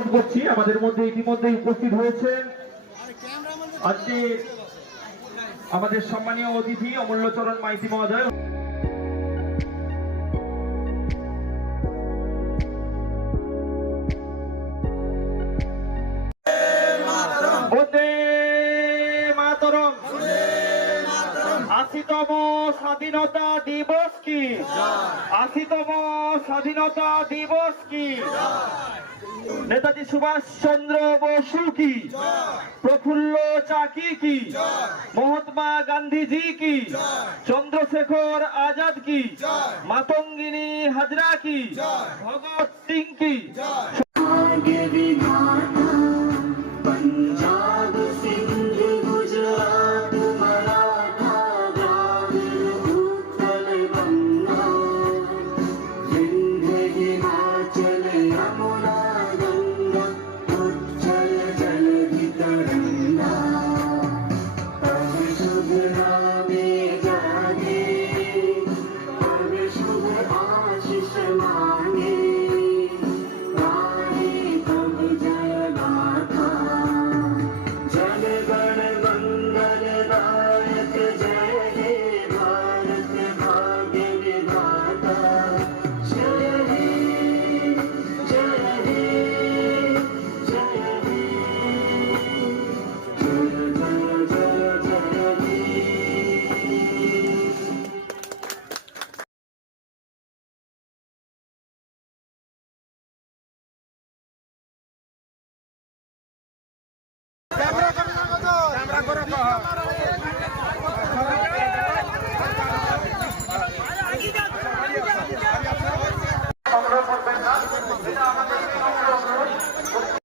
অনুরোধ করছি, আমাদের মধ্যে ইতিমধ্যে উপস্থিত হয়েছেন আজকে আমাদের সম্মানীয় অতিথি অমূল্যচরণ মাইতি মহোদয়। বন্দে মাতরম। ৮০তম স্বাধীনতা দিবস কি, ৮০তম স্বাধীনতা দিবস কি, নেতাজি সুভাষ চন্দ্র বসু কি, প্রফুল্ল চাকি কি, মহাত্মা গান্ধীজি কি, চন্দ্রশেখর আজাদ কি, মাতঙ্গিনী হাজরা কি, ভগৎ সিং কি।